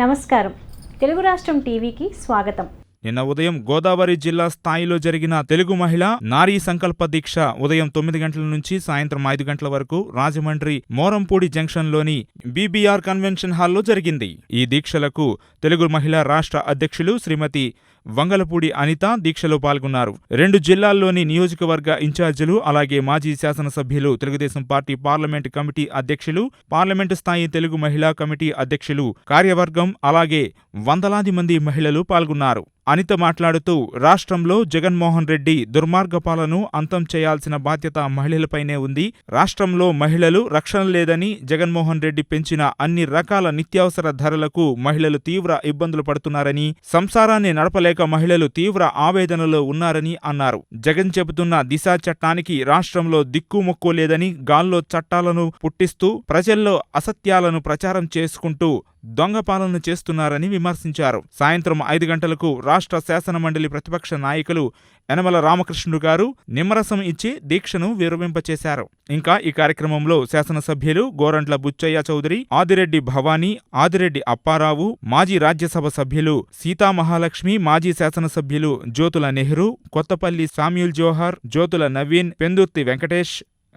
నమస్కారం. తెలుగు రాష్ట్రం టీవీకి స్వాగతం. నిన్న ఉదయం గోదావరి జిల్లా స్థాయిలో జరిగిన తెలుగు మహిళ నారీ సంకల్ప దీక్ష ఉదయం 9 గంటల నుంచి సాయంత్రం 5 గంటల వరకు రాజమండ్రి మోరంపూడి జంక్షన్లోని బీబీఆర్ కన్వెన్షన్ హాల్లో జరిగింది. ఈ దీక్షలకు తెలుగు మహిళా రాష్ట్ర అధ్యక్షులు శ్రీమతి వంగలపూడి అనిత దీక్షలో పాల్గొన్నారు. 2 జిల్లాల్లోని నియోజకవర్గ ఇన్ఛార్జీలు, అలాగే మాజీ శాసనసభ్యులు, తెలుగుదేశం పార్టీ పార్లమెంటు కమిటీ అధ్యక్షులు, పార్లమెంటు స్థాయి తెలుగు మహిళా కమిటీ అధ్యక్షులు, కార్యవర్గం, అలాగే వందలాది మంది మహిళలు పాల్గొన్నారు. అనిత మాట్లాడుతూ, రాష్ట్రంలో జగన్మోహన్ రెడ్డి దుర్మార్గ పాలనను అంతం చేయాల్సిన బాధ్యత మహిళలపైనే ఉంది. రాష్ట్రంలో మహిళలు రక్షణ లేదని, జగన్మోహన్ రెడ్డి పెంచిన అన్ని రకాల నిత్యావసర ధరలకు మహిళలు తీవ్ర ఇబ్బందులు పడుతున్నారని, సంసారాన్ని నడపలేక మహిళలు తీవ్ర ఆవేదనలో ఉన్నారని అన్నారు. జగన్ చెబుతున్న దిశ చట్టానికి రాష్ట్రంలో దిక్కుమొక్కు లేదని, గాల్లో చట్టాలను పుట్టిస్తూ ప్రజల్లో అసత్యాలను ప్రచారం చేసుకుంటూ దొంగ పాలన చేస్తున్నారని విమర్శించారు. సాయంత్రం 5 గంటలకు రాష్ట్ర శాసనమండలి ప్రతిపక్ష నాయకులు యనమల రామకృష్ణుడు గారు నిమ్మరసం ఇచ్చి దీక్షను విరమింపచేశారు. ఇంకా ఈ కార్యక్రమంలో శాసనసభ్యులు గోరంట్ల బుచ్చయ్య చౌదరి, ఆదిరెడ్డి భవానీ, ఆదిరెడ్డి అప్పారావు, మాజీ రాజ్యసభ సభ్యులు సీతామహాలక్ష్మి, మాజీ శాసనసభ్యులు జ్యోతుల నెహ్రూ, కొత్తపల్లి సామ్యూల్ జోహర్, జ్యోతుల నవీన్, పెందుర్తి వెంకటేష్,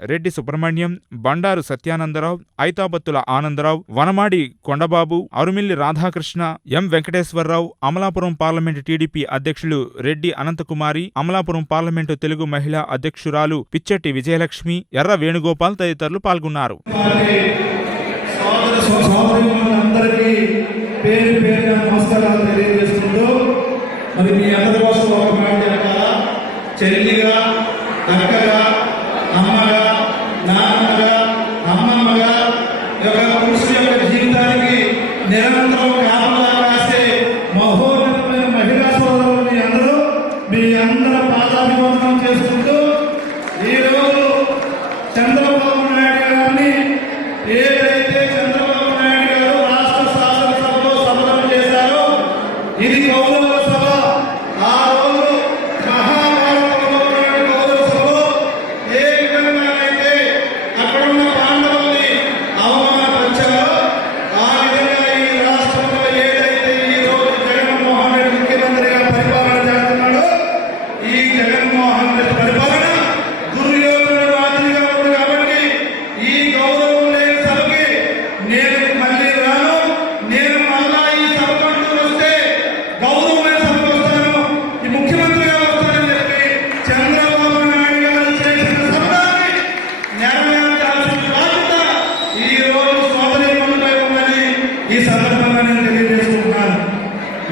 రెడ్డి సుబ్రహ్మణ్యం, బండారు సత్యానందరావు, ఐతాబత్తుల ఆనందరావు, వనమాడి కొండబాబు, అరుమిల్లి రాధాకృష్ణ, ఎం వెంకటేశ్వరరావు, అమలాపురం పార్లమెంటు టీడీపీ అధ్యక్షులు రెడ్డి అనంతకుమారి, అమలాపురం పార్లమెంటు తెలుగు మహిళా అధ్యక్షురాలు పిచ్చెట్టి విజయలక్ష్మి, ఎర్ర వేణుగోపాల్ తదితరులు పాల్గొన్నారు. నిరంతరం కాపలా కాసే మహోన్నతమైన మహిళా సోదరులు మీ అందరూ పాదాభివందనం చేసుకుంటూ ఈరోజు చంద్రబాబు నాయుడు గారిని ఏదైతే చంద్రబాబు నాయుడు గారు రాష్ట్ర శాసనసభలో శపథం చేశారో ఇది గౌరవ సభ. ఆ రోజు మహాభారతంలో గౌరవ సభలో ఏ విధంగా అయితే అక్కడున్న పాండవుల్ని అవమానపరిచారో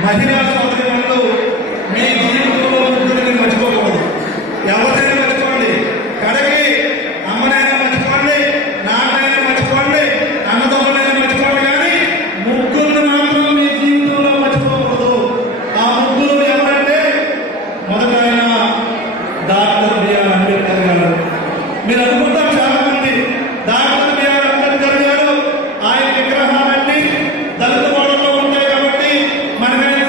మహిళా సోదరులు మీ జీవితంలో ముగ్గురిని మర్చిపోకూడదు. ఎవరైనా మర్చిపోండి, కడగి అమ్మనైనా మర్చిపోండి, నాన్నైనా మర్చిపోండి, అన్నదమ్ములైనా మర్చిపోండి, కానీ ముగ్గురిని మాత్రం మీ జీవితంలో మర్చిపోకూడదు. ఆ ముగ్గురు ఎవరంటే మొదటైన డాక్టర్ బిఆర్ అంబేద్కర్ గారు. మీరు అనుకుంటారు చాలా మంది డాక్టర్ బిఆర్ అంబేద్కర్ గారు ఆయన విగ్రహాలన్నీ దళిత మోడల్లో ఉంటాయి కాబట్టి మనకైనా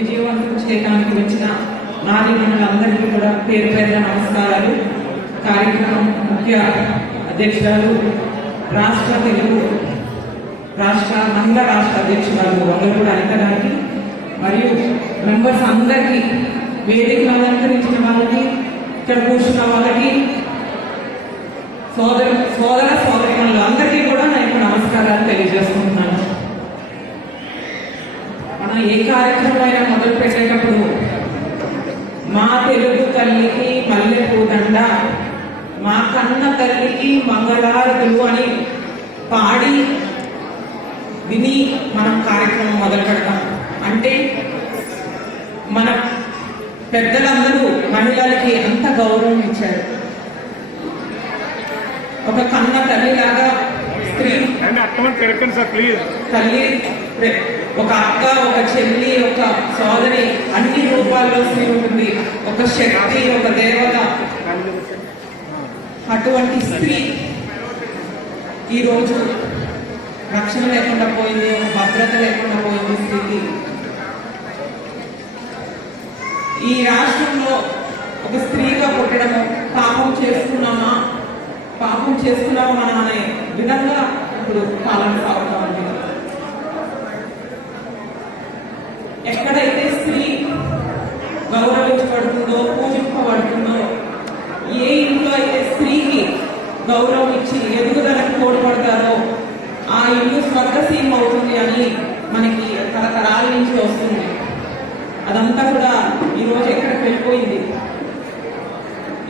విజయవంతం చేయడానికి వచ్చిన నారీ మహిళలందరికీ కూడా పేరు పేరున నమస్కారాలు. కార్యక్రమం ముఖ్య అధ్యక్షురాలు మహిళా రాష్ట్ర అధ్యక్షురాలు వంగలపూడి అనిత గారికి మరియు మెంబర్స్ అందరికీ, వేదికను అలంకరించిన వాళ్ళకి, ఇక్కడ కూర్చున్న వాళ్ళకి, సోదరులు అందరికీ కూడా నేను నమస్కారాలు తెలియజేసుకుంటున్నాను. మనం ఏ కార్యక్రమం అయినా మొదలు పెట్టేటప్పుడు మా తెలుగు తల్లికి మల్లెపూదండ, మా కన్న తల్లికి మంగళారతులు అని పాడి విని మనం కార్యక్రమం మొదలు పెడతాం. అంటే మన పెద్దలందరూ మహిళలకి అంత గౌరవం ఇచ్చారు. ఒక కన్న తల్లిలాగా స్త్రీ తల్లి, ఒక అక్క, ఒక చెల్లి, ఒక సోదరి, అన్ని రూపాల్లో స్త్రీ ఉంటుంది. ఒక శక్తి, ఒక దేవత. అటువంటి స్త్రీ ఈరోజు రక్షణ లేకుండా పోయింది, భద్రత లేకుండా పోయింది స్త్రీకి. ఈ రాష్ట్రంలో ఒక స్త్రీగా పుట్టడము పాపం చేసుకున్నామా మనం అనే విధంగా ఇప్పుడు పాలన సాగుతా ఉంది. ఎక్కడైతే స్త్రీ గౌరవించబడుతుందో, పూజింపబడుతుందో, ఏ ఇంట్లో అయితే స్త్రీకి గౌరవం ఇచ్చి ఎదుగుదలకు తోడ్పడతారో ఆ ఇల్లు స్వర్గసీమ అవుతుంది అని మనకి తరతరాల నుంచి వస్తుంది. అదంతా కూడా ఈరోజు ఎక్కడికి వెళ్ళిపోయింది.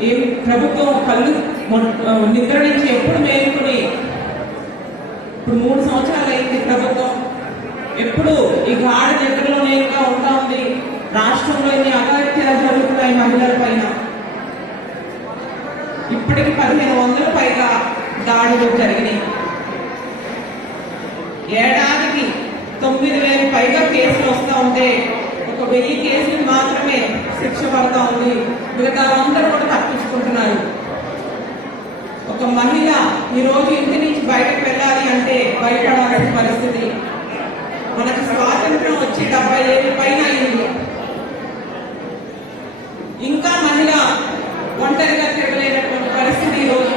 ఏ ప్రభుత్వం కళ్ళు నిద్ర నుంచి ఎప్పుడు మేలుకుని, ఇప్పుడు 3 సంవత్సరాలు అయింది ప్రభుత్వం, ఎప్పుడు ఈ గాఢ నిద్రలో నేరుగా ఉంటా ఉంది. రాష్ట్రంలో ఎన్ని అఘాయిత్యాలు జరుగుతున్నాయి మహిళల పైన. ఇప్పటికి 1500 పైగా దాడులు జరిగినాయి. ఏడాదికి 9000 పైగా కేసులు వస్తూ ఉంటే 1000 కేసులు మాత్రమే శిక్ష పడతా ఉంది. మిగతా అందరూ కూడా తప్పించుకుంటున్నారు. ఒక మహిళ ఈరోజు ఇంటి నుంచి బయటకు వెళ్ళాలి అంటే భయపడాల్సిన పరిస్థితి. మనకు స్వాతంత్రం వచ్చి 70 ఏళ్ళ పైన అయింది. ఇంకా మహిళ ఒంటరిగా తిరగలేనటువంటి పరిస్థితి. ఈరోజు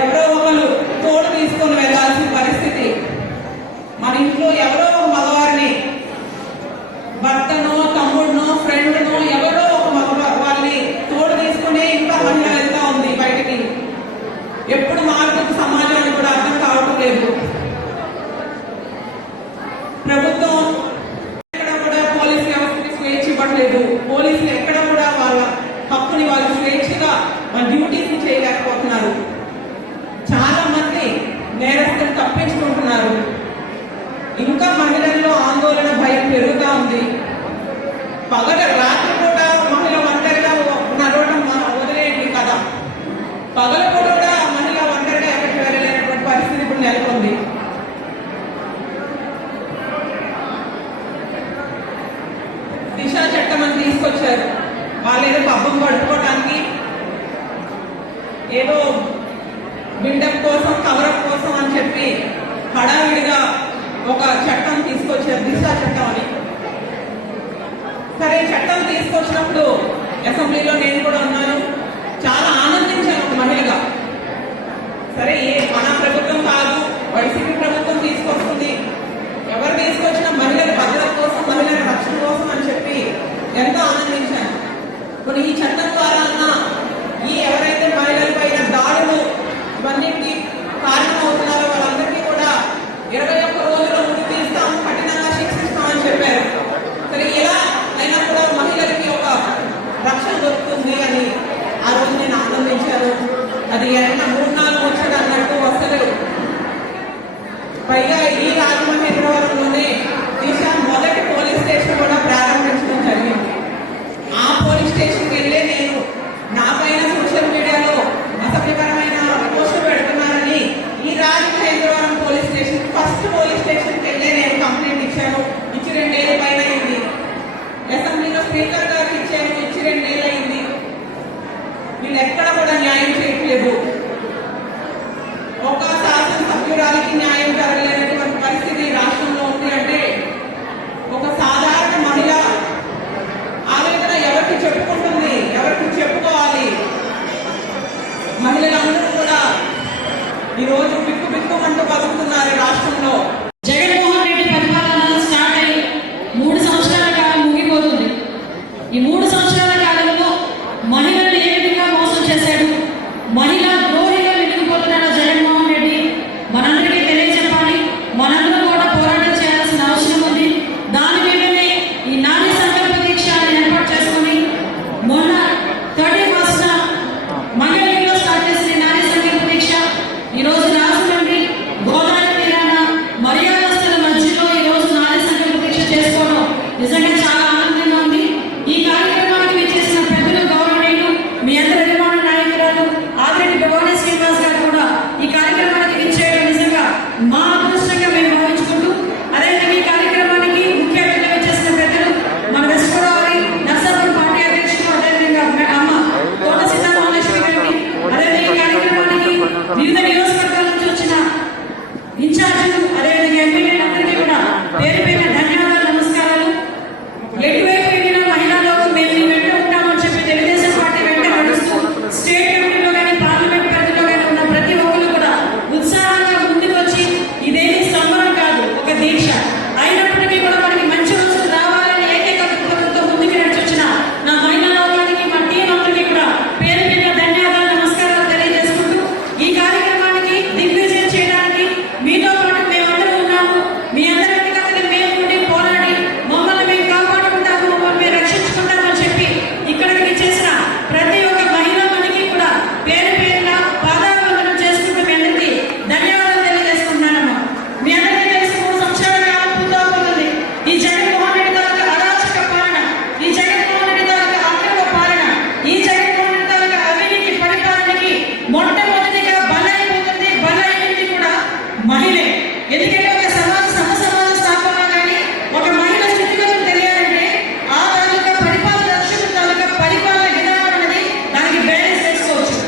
ఎవరో ఒకరు తోడు తీసుకొని వెళ్లాల్సిన పరిస్థితి. మన ఇంట్లో ఎవరో ఒక మగవారిని, భర్తనో, తమ్ముడునో, ఫ్రెండ్నో, ఎవరో ఒక వాళ్ళని తోడు తీసుకునే ఇంకా మహిళ వెళ్తా ఉంది బయటికి. ఎప్పుడు మారుతున్న సమాజానికి కూడా అర్థం కావటం లేదు. ప్రభుత్వం ఎక్కడ కూడా పోలీసు వ్యవస్థకి స్వేచ్ఛ ఇవ్వట్లేదు. పోలీసులు ఎక్కడ కూడా వాళ్ళ హక్కుని వాళ్ళు స్వేచ్ఛగా వాళ్ళ డ్యూటీస్ చేయలేకపోతున్నారు. చాలా మంది నేరస్తులు తప్పించుకుంటున్నారు. ఇంకా మహిళల్లో ఆందోళన, భయం పెరుగుతూ ఉంది. రాత్రి పూట మహిళ ఒంటరిగా నడవడం వదిలేయండి కదా, పగల పూట కూడా మహిళ ఒంటరిగా ఎక్కడికి వెళ్ళలేనటువంటి పరిస్థితి ఇప్పుడు నెలకొంది. దిశ చట్టం అని తీసుకొచ్చారు. వాళ్ళు ఏదో పబ్బం పడుకోవడానికి, ఏదో బిల్డప్ కోసం, కవరప్ కోసం అని చెప్పి హడావిడిగా ఒక చట్టం తీసుకొచ్చారు, దిశ చట్టం అని. సరే, చట్టం తీసుకొచ్చినప్పుడు అసెంబ్లీలో నేను కూడా ఉన్నాను. చాలా ఆనందించాను ఒక మహిళగా. సరే, మన ప్రభుత్వం కాదు, వైసీపీ ప్రభుత్వం తీసుకొస్తుంది, ఎవరు తీసుకొచ్చినా మహిళల భద్రత కోసం, మహిళల రక్షణ కోసం అని చెప్పి ఎంతో ఆనందించాను. ఇప్పుడు ఈ చట్టం ద్వారా ఎవరైతే మహిళల పైన దాడులు ఇవన్నిటికీ కారణమవుతున్నారో వాళ్ళందరికీ కూడా 21 రోజుల్లో ఉరి తీస్తాం, కఠినంగా శిక్షిస్తామని చెప్పారు. సరే, ఇలా అయినా కూడా మహిళలకి ఒక రక్షణ దొరుకుతుంది అని ఆ రోజు నేను ఆనందించాను. అది 3-4 వచ్చాడు అన్నట్టు వస్తలేదు. పైగా ఈ రాజమహేంద్రవరంలోనే ఈ 3 సంవత్సరాల కాలంలో మహిళలను ఏ విధంగా మోసం చేశాడు, మహిళా ద్రోహిగా వెలిగిపోతున్న జగన్మోహన్ రెడ్డి మనందరికీ తెలియజెప్పాలి. మనందరం కూడా పోరాటం చేయాల్సిన అవసరం ఉంది. దాని మీదనే ఈ నారీ సంకల్ప దీక్షని ఏర్పాటు చేసుకుని మొన్న 31st మంగళగిరిలో స్టార్ట్ చేసిన నారీ సంకల్ప దీక్ష ఈరోజు రాజమండ్రి గోదావరి తీరాన మర్యాదస్తుల మధ్యలో ఈరోజు నారీ సంకల్ప దీక్ష చేసుకోవడం నిజంగా చాలా ఆనందంగా ఉంది. ఈ కార్యక్రమానికి విచ్చేసిన పెద్దలు గౌరవనీయులు మీ అందరి అభిమాన నాయకురాలు ఆదిరెడ్డి భవానీ శ్రీనివాస్ గారు కూడా ఈ కార్యక్రమానికి విచ్చేయడం నిజంగా మా అదృష్టంగా మేము భావించుకుంటూ, అదేవిధంగా ఈ కార్యక్రమానికి ముఖ్య అతిథిగా విచ్చేసిన పెద్దలు మన వెస్ట్ గోదావరి నర్సాపురం పార్టీ అధ్యక్షులు, అదేవిధంగా అమ్మ తోట సీతారామలక్ష్మి గారికి, అదేవిధంగా ఈ కార్యక్రమానికి వివిధ నియోజకవర్గాల నుంచి వచ్చిన ఇన్ఛార్జీలు, అదేవిధంగా ఎమ్మెల్యేలందరికీ కూడా పేరు పేరున ధన్యవాదాలు, నమస్కారాలు. ఎటువైపు వెళ్ళిన మహిళా లోకం మేము మీ వెంట ఉంటామని చెప్పి తెలుగుదేశం పార్టీ వెంట నడుస్తూ స్టేట్ కమిటీలో కానీ పార్లమెంట్ పరిధిలో కానీ ఉన్న ప్రతి ఒక్కరు కూడా ఉత్సాహంగా ముందుకు వచ్చి ఇదేమి సంబరం కాదు, ఒక దీక్ష అయినప్పటికీ కూడా మనకి మంచి రోజులు రావాలని ఏకైక దృక్పథంతో ముందుకు నడిచొచ్చిన నా మహిళా లోకానికి మా టీం అందరికీ కూడా పేరు పేరున ధన్యవాదాలు, నమస్కారాలు తెలియజేసుకుంటూ ఈ కార్యక్రమానికి దిగ్విజయం చేయడానికి మీతో పాటు మేమందరం ఉన్నాము. మీ అందరి వెనుకతనే మేము ఉండి పోరాడి మమ్మల్ని మేము కాపాడుకుంటాము, మమ్మల్ని మేము రక్షించుకుంటామని చెప్పి ఇక్కడికి విచ్చేసిన ప్రతి ఒక్క మహిళా మనకి కూడా పేరు పేరున పాదాభివందనం చేసుకుంటూ మీ అందరికీ ధన్యవాదాలు తెలియజేసుకుంటున్నానమ్మా. మీ అందరికీ తెలిసి 3 సంవత్సరాల కాలం పూర్తవుతుంది. ఈ జగన్మోహన్ రెడ్డి తాలూకా అరాచక పాలన, ఈ జగన్మోహన్ రెడ్డి తాలూకా అక్రమ పాలన, ఈ జగన్మోహన్ రెడ్డి తాలూకా అవినీతి పరిపాలనకి మొట్టమొదటిగా బలైనది కూడా మహిళే. ఎందుకంటే ఒక సమాజ స్థాపన కానీ ఒక మహిళ స్థితిగతులు తెలియాలంటే ఆ తాలూకా పరిపాలన రక్షణ తాలూకా పరిపాలన విధానం అనేది దానికి బ్యాలెన్స్ చేసుకోవచ్చు.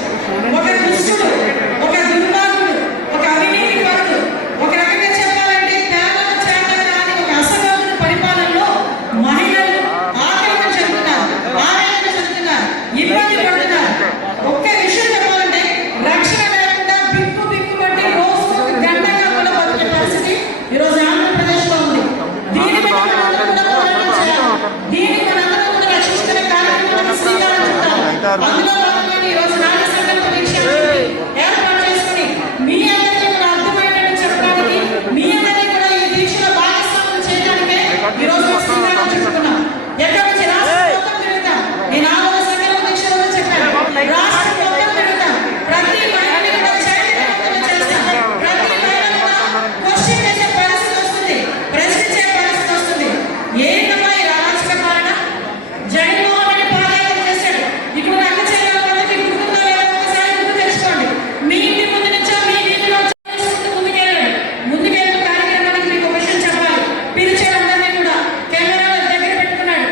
ఒక దుష్టుడు, ఒక దుర్మార్గుడు, ఒక అవినీతి పరుడు, ఒక రకంగా చెప్పాలంటే కేవలం చేతకాని ఒక అసమర్థుల పరిపాలనలో మహిళలు ఆక్రమణ చెందుతున్నారు, ఆవేదన చెందుతున్నారు, ఇబ్బంది పడుతున్నారు. ఒక్క విషయం చెప్పాలంటే రక్షణ లేకుండా బిక్కు బట్టి రోజు గంటగా కూడా బతికే పరిస్థితి ఈరోజు ఆంధ్రప్రదేశ్లో ఉంది. దీని మీద మనందరం కూడా పోరాటం చేయాలి. దీన్ని మనందరం కూడా రక్షించుకునే కార్యక్రమానికి శ్రీకారం చుట్టాలి. అందులో భాగంగానే ఈరోజు నారీ సంకల్ప దీక్ష ఏర్పాటు చేసుకుని మీ అందరికీ కూడా అర్థమయ్యేటట్టు చెప్పడానికి, మీ అందరికీ కూడా ఈ దీక్షలో భాగస్వామ్యం చేయడానికే ఈరోజు శ్రీకారం చుట్టుకున్నాం. ఎక్కడి నుంచి రాష్ట్రం మొత్తం తిరుగుతాం. నేను 4వ సంకల్ప దీక్షలో చెప్పాను, రాష్ట్రం మొత్తం తిరుగుతాం. ప్రతి మహిళని కూడా చైతన్యవంతులు చేస్తాం. ప్రతి మహిళను కూడా క్వశ్చన్ చేసే పరిస్థితి వస్తుంది, ప్రశ్నించే పరిస్థితి వస్తుంది. ఏంటమ్మా ఈ అరాచక పాలన? జగన్మోహన్ రెడ్డి పాదయాత్ర చేశాడు. ఇప్పుడు అక్క చెల్లెలందరికీ గుర్తుందో లేదో ఒకసారి గుర్తు తెచ్చుకోండి. మీ ఇంటి ముందు నుంచో మీ వీధిలో ముందుకెళ్ళాడు. ముందుకెళ్ళిన కార్యక్రమానికి మీకు ఒక విషయం చెప్పాలి. పిలిచే అందరినీ కూడా కెమెరాల దగ్గర పెట్టుకున్నాడు.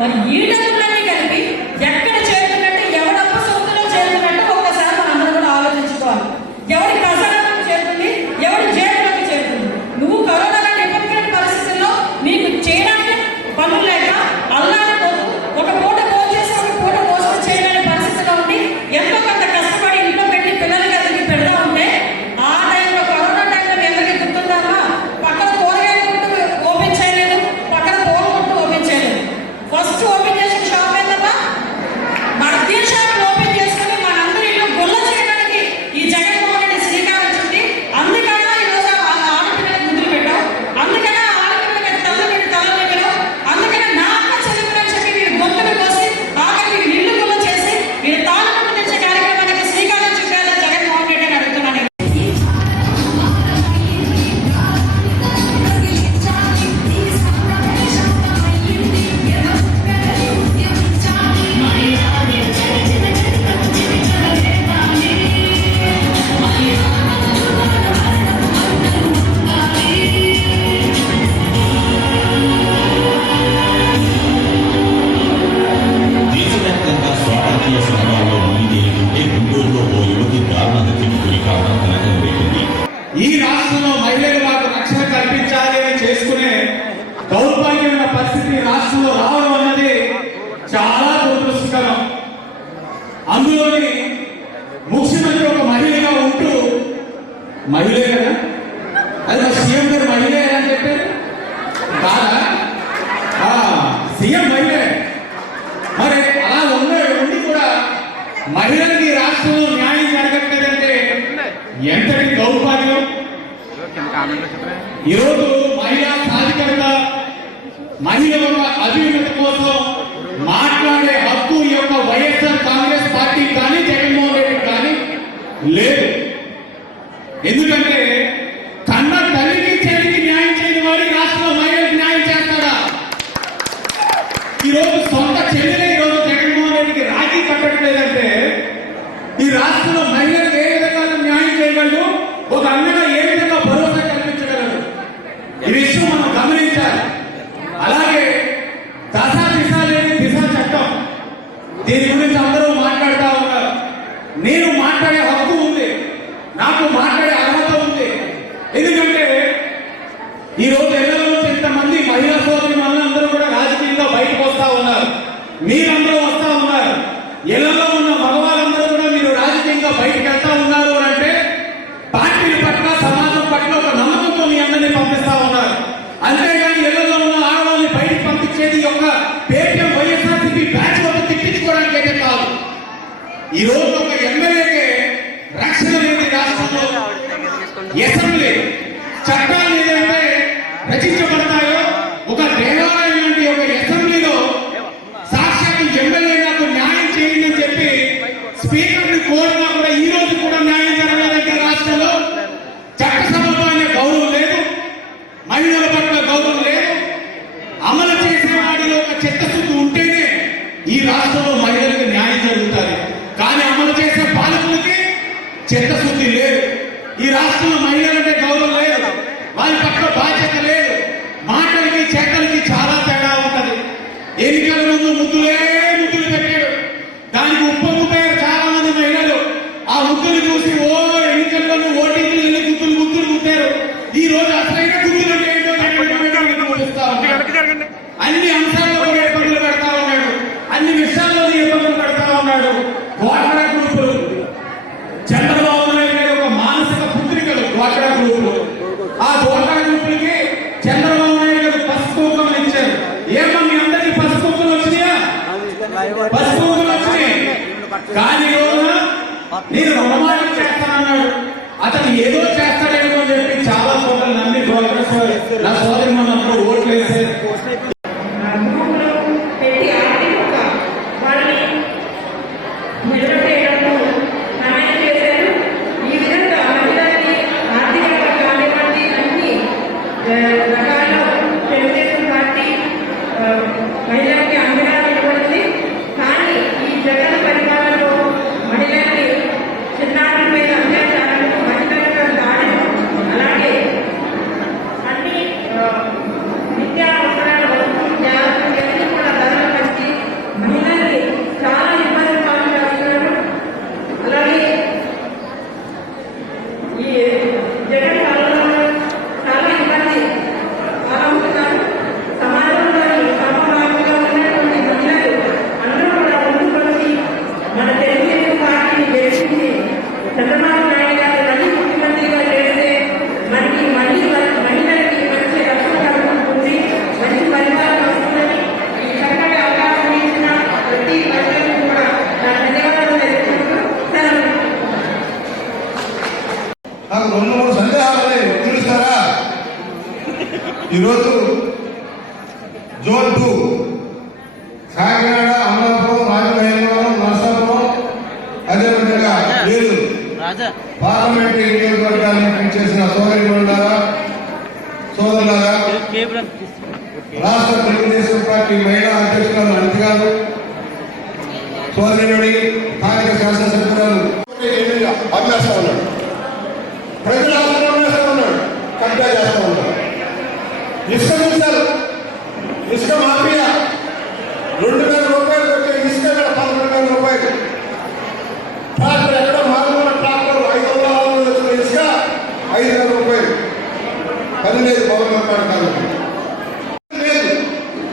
మరి ఈ డబ్బులన్నీ కలిపి ఎక్కడ చేరుతున్నట్టు, ఎవడప్ప సొంతలో చేరుతున్నట్టు ఒక్కసారి మనందరం కూడా ఆలోచించుకోవాలి. ఎవరి ఖజానాకు చేరుతుంది, ఎవరి జేబులోకి చేరుతుంది. నువ్వు కరోనా విపత్కర పరిస్థితుల్లో నీకు చేయడానికి పనులు లేక అల్లాడిపోతూ ఒక పూట భోజనం చేసి ఒక పూట భోజనం చేయలేని పరిస్థితిలో ఉండి ఎంతో కొంత కష్టపడి ఇంట్లో పెట్టి పిల్లలకి అతనికి పెడతా ఉంటే, ఆ టైంలో కరోనా టైంలో మీ అందరికీ గుర్తుందామా, పక్కన కూరగాయల కొట్టు ఓపెన్ చేయలేదు, పక్కన పూల కొట్టు ఓపెన్ చేయలేదు. ఫస్ట్ ఓపెన్ చేసిన షాప్ ఏంటమ్మా, మద్యం షాప్ ఓపెన్ చేసుకుని మనందరి ఇల్లు గుల్ల చేయడానికి ఈ జగన్మోహన్ రెడ్డి శ్రీకారం చుట్టి, అందుకన్నా ఈరోజు ఆడపిల్లలకు ముద్దులు పెట్టావు, అందుకనే ఆడపిల్లలకి తల్ల పెట్టావు, అందుకనే నా అక్క చెల్లెలని చెప్పి మీరు గొంతులు కోసి ఆఖరికి మీరు ఇల్లు గుల్ల చేసి మీరు తాళపట్టు తెచ్చే కార్యక్రమానికి శ్రీకారం చుట్టారా జగన్మోహన్ రెడ్డి అని అడుగుతున్నాను. దేశవ్యాప్తంగా స్వాతంత్ర్య సమరాల్లో మునిదేలుంటే గుంటూరులో ఓ యువతి దారుణ హత్యకు గురి కావడం కలకలం రేపింది. ఈ రాష్ట్రంలో మహిళలు మాకు రక్షణ కల్పించాలి అని చేసుకునే దౌర్భాగ్యమైన పరిస్థితి రాష్ట్రంలో రావడం అన్నది చాలా దురదృష్టకరం. అందులోని ముఖ్యమంత్రి ఒక మహిళగా ఉంటూ, మహిళే కదా, అది మా సీఎం గారు మహిళే అని చెప్పారు కాదా? సీఎం మహిళే. మరి అలా ఉండి కూడా మహిళలకి రాష్ట్రంలో న్యాయం జరగట్లేదంటే ఎంతటి దౌర్భాగ్యం. ఈరోజు మహిళా సాధికారత, మహిళల అభ్యున్నతి కోసం మాట్లాడే హక్కు ఈ యొక్క వైఎస్ఆర్ కాంగ్రెస్ పార్టీ కానీ జగన్మోహన్ రెడ్డి కానీ లేదు. ఎందుకంటే కన్న తల్లికి చెల్లికి న్యాయం చేయని వాడి రాష్ట్రంలో మహిళలకు న్యాయం చేస్తాడా? ఈరోజు సొంత చెల్లెలే ఈరోజు జగన్మోహన్ రెడ్డికి రాఖీ కట్టట్లేదంటే ఈ రాష్ట్రంలో మహిళలకు ఏ విధంగా న్యాయం చేయగలరు, ఒక అన్నగా ఏ విధంగా భరోసా కల్పించగలరు? ఈ విషయం మనం గమనించాలి. అలాగే దిశ లేని దిశ చట్టం, దీని గురించి అందరూ మాట్లాడుతూ ఉన్నారు. నేను మాట్లాడే హక్కు ఉంది, నాకు మాట్లాడే అర్హత ఉంది. ఎందుకంటే ఈ రోజు ఎన్నో నుంచి ఇంతమంది మహిళా సోదరి మనందరూ కూడా రాజకీయంగా బయటకు వస్తా ఉన్నారు, మీరందరూ వస్తా ఉన్నారు. ఇళ్లలో ఉన్న మగవాళ్ళందరూ కూడా మీరు రాజకీయంగా బయటకు వెళ్తా ఉన్నారు అంటే పార్టీల పట్ల, సమాజం పట్ల ఒక నమ్మకంతో మీ అందరినీ పంపిస్తా ఉన్నారు. అంతేగాని ఇళ్లలో ఉన్న ఆడవాళ్ళని బయటకు పంపించేది ఒక పేటీఎం వైఎస్ఆర్సీపీ బ్యాచ్ వద్ద తిట్టించుకోవడానికి అయితే కాదు. ఈ రోజు ఒక ఎమ్మెల్యేకే రక్షణ లేని రాష్ట్రంలో అసెంబ్లీ చట్టాలు ఏదైతే రచించబడతాయో, ఒక దేవాలయం లాంటి ఒక అసెంబ్లీలో సాక్షాత్ ఎమ్మెల్యే నాకు న్యాయం చేయండి అని చెప్పి స్పీకర్ని కోరినా కూడా ఈ రోజు కూడా న్యాయం జరగలేదంటే రాష్ట్రంలో చట్టసభలో అనే గౌరవం లేదు, మహిళల పట్ల గౌరవం లేదు. అమలు చేసే వాడిలో ఒక చిత్తశుద్ధి ఉంటేనే ఈ రాష్ట్రంలో మహిళలకు న్యాయం జరుగుతుంది. కానీ అమలు చేసే పాలకులకి చిత్తశుద్ధి లేదు. ఈ రాష్ట్రంలో మహిళలంటే గౌరవం లేదు, వాళ్ళ పట్ల బాధ్యత లేదు. మాటలకి చేతలకి చాలా తేడా ఉంటది. ఎన్నికల ముందు ముద్దులు పెట్టాడు, దానికి ఉప్పొంగిపోయారు చాలా మంది మహిళలు. ఆ ముద్దులు చూసి ఎన్నికల్లో ఓటింగ్లు ఎన్ని గుర్తులు గుర్తారు. ఈ రోజు అసలైన గుర్తులు అంటే ఏంటో అన్ని అంశాల్లో కూడా ఇబ్బందులు పెడతా ఉన్నాడు, అన్ని విషయాల్లో ఇబ్బందులు పెడతా ఉన్నాడు. డ్వాక్రా గ్రూపులు, చంద్రబాబు నాయుడు గారి ఒక మానసిక పుత్రికలు డ్వాక్రా గ్రూపులు. ఆ డ్వాక్రా గ్రూపులకి చంద్రబాబు నాయుడు గారు పసుపు కుంకుమలు ఇచ్చారు. ఏమో మీ అందరికీ పసుపు కుంకుమలు వచ్చినాయా? పసుపు కుంకుమలు వచ్చినాయి. కానీ రోజున నేను రుణమాటలు చేస్తానన్నాడు. అతను ఏదో చేస్తాడేమో అని చెప్పి చాలా చోట్ల నమ్మి నా సోదరి మనప్పుడు ఓట్లు వేసారు. పెట్టి ఆర్థికంగా వాళ్ళని నిలబెట్టేయడంలో సహాయం చేశారు. ఈ విధంగా మహిళల్ని ఆర్థికంగా కానివ్వండి అన్ని రకాల తెలుగుదేశం పార్టీ మహిళలకి అండగా నిలబడింది. కానీ ఈ జగన్ పరిపాలనలో మహిళల్ని చిన్నారుల మీద అత్యాచారాలు, మహిళల దాడులు, అలాగే అన్ని నిత్యావసరాల వస్తువులు కాకినాడ, అమలాపురం, రాజమహేంద్రవరం, నరసాపురం, అదేవిధంగా ఏలూరు పార్లమెంటరీ నియోజకవర్గాన్ని చేసిన సోదరులారా, రాష్ట్ర తెలుగుదేశం పార్టీ మహిళా అధ్యక్షురాలు అనిత గారు, సోదరుడి స్థానిక శాసనసభ్యురాలు అమ్మేస్తా ఉన్నాడు, ప్రజలు అందరూ అమ్మేస్తా ఉన్నాడు, కబ్జా చేస్తా ఉన్నాడు. ఇసుక మాఫియా 2,000 రూపాయలు వచ్చే ఇసుక 11,000 రూపాయలు. ట్రాక్టర్ ఎక్కడ మారుమూల ట్రాక్టర్ 500 ఇసుక 5,000 రూపాయలు. పని లేదు పవన్ కళ్యాణ్ కాదు, లేదు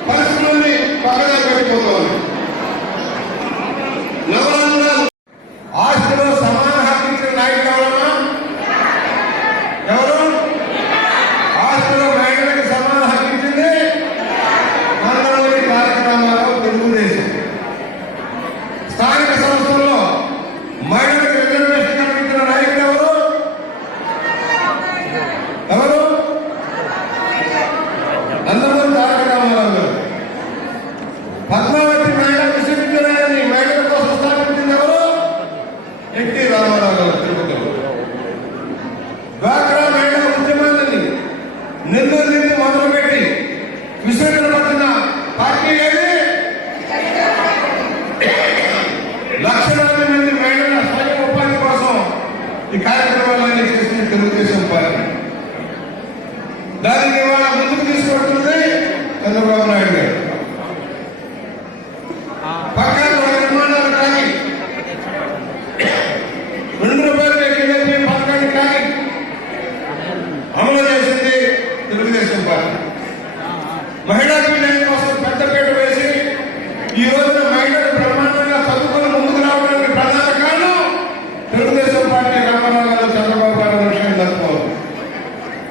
పరిస్థితుల్ని పక్కన పెట్టిపోతాం. నవరంధ్రాలు ఆస్తిలో సమాన హక్కించిన నాయకులు ఎవరన్నా? ఎవరు? ఆస్తిలో మహిళలకు సమాన హక్కించింది నందమూరి తారక రామారావు, తెలుగుదేశం. స్థానిక సంస్థల్లో మహిళలకు రిజర్వేషన్ కల్పించిన నాయకులు ఎవరు? ఎవరు? నందమూరి తారక రామారావు గారు. పద్మావతి మహిళా విశ్వవిద్యాలయాన్ని మహిళల కోసం స్థాపించింది ఎవరు? ఎన్టీ రామారావు గారు తిరుపతిలో. డ్వాక్రా మహిళా ఉద్యమాన్ని నెల్లూరు నుంచి మొదలుపెట్టి విశ్వవిద్యాలయ పార్టీ ఏది? లక్షలాది మంది మహిళల స్వయం ఉపాధి కోసం ఈ కార్యక్రమాలన్నీ చేసిన తెలుగుదేశం పార్టీ. దానికి ఇవాళ ముందుకు తీసుకొస్తుంది చంద్రబాబు నాయుడు గారు. పక్కన నిర్మాణాలు కానీ 2 రూపాయలు ఎక్కిందని పథకాన్ని కానీ అమలు చేసింది తెలుగుదేశం పార్టీ. మహిళా పిల్లల కోసం పెద్దపీట వేసి ఈ రోజున మహిళలు బ్రహ్మాండంగా చదువుకొని ముందుకు రావడానికి ప్రధాన కారణం తెలుగుదేశం పార్టీ, రామారావు గారు, చంద్రబాబు గారు విషయం జరుపుకోవాలి.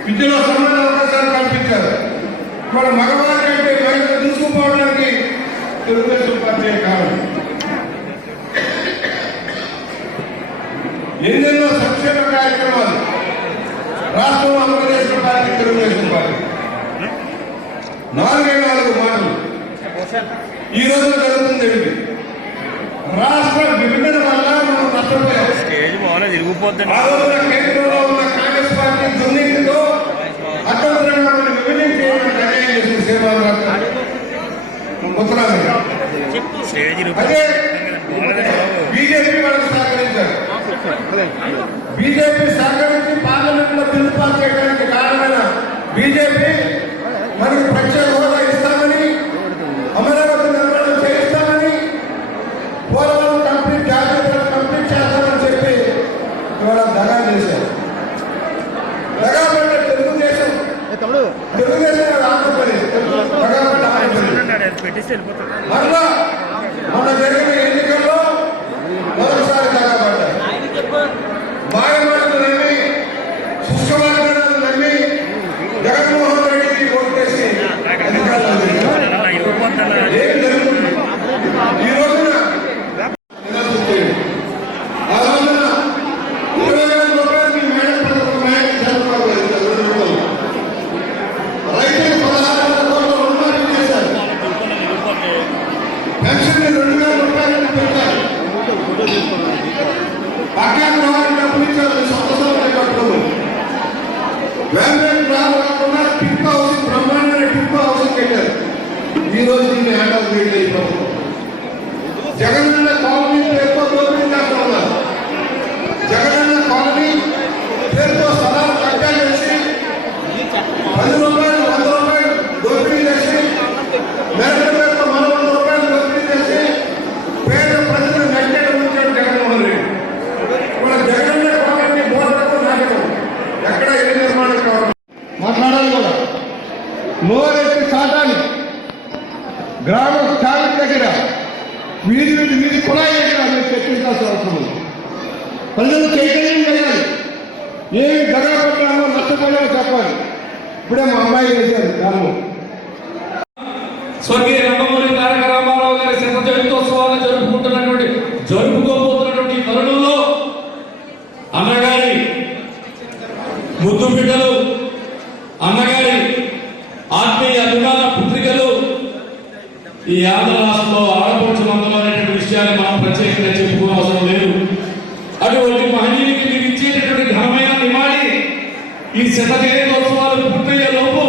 విద్యలో సమాన అవకాశాలు కల్పించారు. ఇవాళ మగవారి అంటే మహిళలు తీసుకుపోవడానికి తెలుగుదేశం పార్టీ కారణం. ఎన్నెన్నో సంక్షేమ కార్యక్రమాలు రాష్ట్రంలో అమలు చేసిన పార్టీ తెలుగుదేశం పార్టీ. 4 మాటలు ఈ రోజు జరుగుతుంది. రాష్ట్ర విభజన వల్ల మనం నష్టపోయాం. ఆ రోజున కేంద్రంలో ఉన్న కాంగ్రెస్ పార్టీ దుర్నీతితో అత్యంతరంగా మనం విభజన చేయడానికి అన్యాయం చేసింది. శ్రీరామ్ ఉత్తరాంధ్ర అదే బీజేపీ వాళ్ళకి సహకరించారు. బీజేపీ సహకరించి పార్లమెంట్ లో బిల్లు పాస్ చేయడానికి కారణమైన బీజేపీ మనకి ప్రత్యేక హోదా ఇస్తామని, అమరావతి నిర్మాణం చేయిస్తామని, పోలవరం కంప్లీట్ చేస్తామని చెప్పి ఇవాళ దగా చేశారు. దగా పడ్డ తెలుగుదేశం ఆంధ్రప్రదేశ్ దగా పడ్డ ఆంధ్రప్రదేశ్. మరలా మన జరిగిన ఎన్నికల్లో మొదటిసారి దగా పడ్డారు. మాయమాటలు నమ్మి, శుష్కవాగ్దానాలు నమ్మి జగన్మోహన్ రెడ్డికి ఓటేసి అధికారంలో ఏం జరుగుతుంది? ఈ రోజున ఆ రోజున 20,000 రూపాయలు మీ మేడం చంద్రబాబు గారు రైతులకు 16,000 కోట్ల రుణమాఫీ చేశారు. పెన్షన్ 2,000 రూపాయలు పెంచారు. పక్కా గృహానికి డబ్బులు ఇచ్చారు. సొంత సొంత కట్టుకోవాలి. వ్యాపారం రాకుండా టిప్ హౌసింగ్, బ్రహ్మాండమైన టిప్ హౌసింగ్ పెట్టారు. ఈ రోజు దీన్ని హ్యాండ్ చేయలేదు ఈ ప్రభుత్వం. జగనన్న కాలనీ పేరుతో దోపిడీ చేస్తా ఉన్నారు. జగనన్న కాలనీ పేరుతో స్థలాలు కట్టా చేసి 10 రూపాయలు 100 రూపాయలు దోపిడీ చేసి, మేడల పేరుతో మరో 100 రూపాయలు దోపిడీ చేసి పేద ప్రజలు నెట్టేట ఉంచాడు జగన్మోహన్ రెడ్డి. ఇప్పుడు జగనన్న కాలనీ బోర్డకు నాటకం ఎక్కడ ఇల్లు నిర్మాణం కావాలి మాట్లాడాలి కూడా. లోరెత్తి చాటాలి. గ్రామ స్థాయి దగ్గర వీధి కుళాయి దగ్గర మీరు చర్చించాల్సిన అవసరం ఉంది. ప్రజలు చైతన్యం చేయాలి. ఏమి జరగబడ్డామో నష్టపోయామో చెప్పాలి. ఇప్పుడే మా అమ్మాయి చేశారు గ్రామం. స్వర్గీయ నందమూరి తారక రామారావు గారి శత జయంతోత్సవాలను జరుపుకోబోతున్నటువంటి తరుణంలో అన్నగారి ముద్దు బిడ్డలు, అన్నగారి ఆత్మీయ అభిమాన పుత్రికలు ఈ ఆంధ్ర రాష్ట్రంలో ఆడపడుచులందరూ అనేటువంటి విషయాన్ని మనం ప్రత్యేకంగా చెప్పుకోవాల్సిన లేదు. అటువంటి మహనీయునికి మీరు ఇచ్చేటటువంటి ఘనమైన నివాళి ఈ శత జయంతోత్సవాలు పూర్తయ్యే లోపు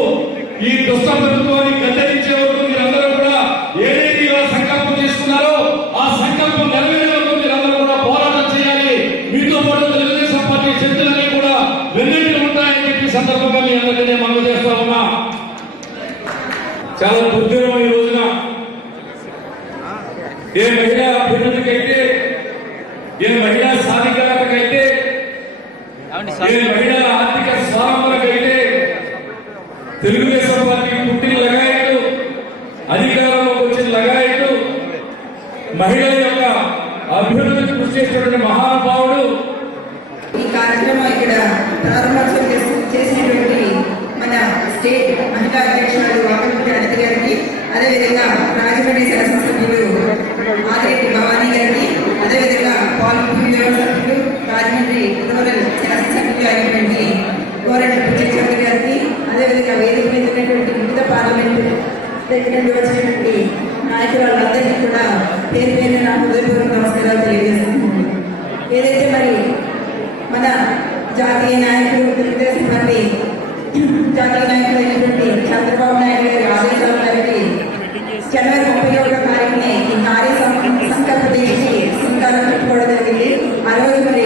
ఈ దుష్ట ప్రభుత్వాన్ని గద్దెదించే వరకు మీరందరూ కూడా ఏదైతే ఇవాళ సంకల్పం చేసుకున్నారో ఆ సంకల్పం నెరవేరే వరకు మీరందరూ కూడా పోరాటం చేయాలి. మీతో పాటు తెలుగుదేశం పార్టీ శక్తులన్నీ కూడా వెన్నెంటి ఉంటాయని చెప్పి సందర్భంగా మీ అందరికీ మనం చేస్తా ఉన్నా. చాలా దుర్దినం ఈ రోజున ఏ మహిళా అభివృద్ధికైతే, ఏ మహిళా సాధికారతకైతే, ఏ మహిళా ఆర్థిక స్వావలంబనకైతే తెలుగుదేశం పార్టీ పుట్టిన లగాయట్లు, అధికారంలోకి వచ్చిన లగాయట్లు, మహిళల యొక్క అభివృద్ధికి కృషి చేసినటువంటి మహానుభావుడు. ఈ కార్యక్రమం ఇక్కడ ప్రారంభోత్సవం చేసినటువంటి మన స్టేట్ మహిళా అధ్యక్షురాలు వాకటి అనిత గారికి, అదేవిధంగా రాజమండ్రి శాసనసభ్యులు ఆదిరెడ్డి భవానీ గారికి, అదేవిధంగా పాలిట్ సభ్యులు రాజమండ్రి రూరల్ శాసనసభ్యులు అయినటువంటి గోరెడ్డి పుచ్చచంద్ర గారికి, అదేవిధంగా వేదిక మీద ఉన్నటువంటి వివిధ పార్లమెంటు దగ్గర వచ్చినటువంటి నాయకులందరికీ కూడా పేరు పేరు నా హృదయపూర్వక నమస్కారాలు తెలియజేస్తున్నాను. ఏదైతే మరి మన జాతీయ నాయకులు తెలుగుదేశం పార్టీ జాతీయ నాయకులు అయినటువంటి చంద్రబాబు నాయుడు గారి ఆదేశాల మేరకు జనవరి 31వ తారీఖుని ఈ నారీ సంకల్ప దీక్షకి శ్రీకారం చుట్టుకోవడం జరిగింది. ఆ రోజు మరి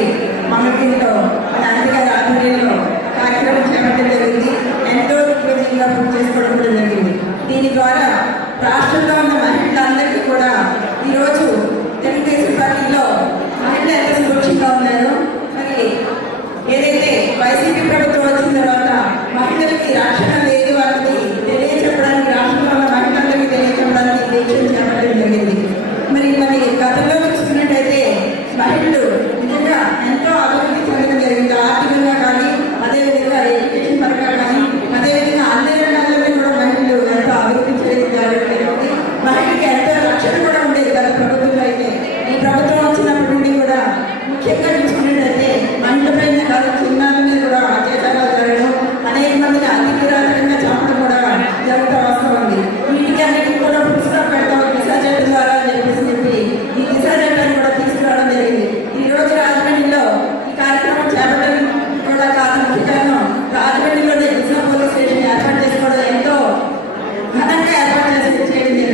మంగళగిరిలో మన అధికార ఆధ్వర్యంలో కార్యక్రమం చేపట్టడం జరిగింది. ఎంతో విజయంగా పూర్తి చేసుకోవడం కూడా జరిగింది. దీని ద్వారా రాష్ట్రంలో ఉన్న మహిళలందరికీ కూడా ఈరోజు తెలుగుదేశం పార్టీలో మహిళలు ఎంత సురక్షితంగా ఉన్నారు, మరి ఏదైతే వైసీపీ ప్రభుత్వం వచ్చిన తర్వాత మహిళలకి రక్షణ లేదు అనేది తెలియచెప్పడానికి, రాష్ట్రంలో ఉన్న మహిళలందరికీ తెలియచెప్పడానికి దీక్షలు చేపట్టడం జరిగింది. మరి గతంలో చూసుకున్నట్టయితే మహిళలు నిజంగా ఎంతో అభివృద్ధి చెందడం జరిగింది. ఆర్థికంగా కానీ, అదేవిధంగా ఎడ్యుకేషన్ పరంగా కానీ, అదేవిధంగా అన్ని రంగాల్లో కూడా మహిళలు ఎంతో అభివృద్ధి చేయడం జరిగింది. మహిళకి ఎంతో రక్షణ కూడా ఉండేది గత ప్రభుత్వంలో. అయితే ఈ ప్రభుత్వం వచ్చినప్పటి నుండి కూడా ముఖ్యంగా చూసుకున్నట్టయితే మహిళపైన కాదు, చిన్నారుల మీద కూడా అత్యాచారాలు జరగడం, అనేక మందిని అధికారికంగా చంపడం కూడా జరుగుతూ వస్తూ ఉంది. వీటికి అన్నిటికీ కూడా పుస్తకం పెడతాం దిశ చట్టం ద్వారా చెప్పి ఈ దిశ చట్టాన్ని కూడా తీసుకురావడం జరిగింది. ఈ రోజు రాజమండ్రిలో ఈ కార్యక్రమం చేపట్టడం కూడా కాదు, ముఖ్య కారణం రాజమండ్రిలోనే దిశ పోలీస్ స్టేషన్ ఏర్పాటు చేసుకోవడం, ఎంతో ఘనంగా ఏర్పాటు చేయడం జరిగింది.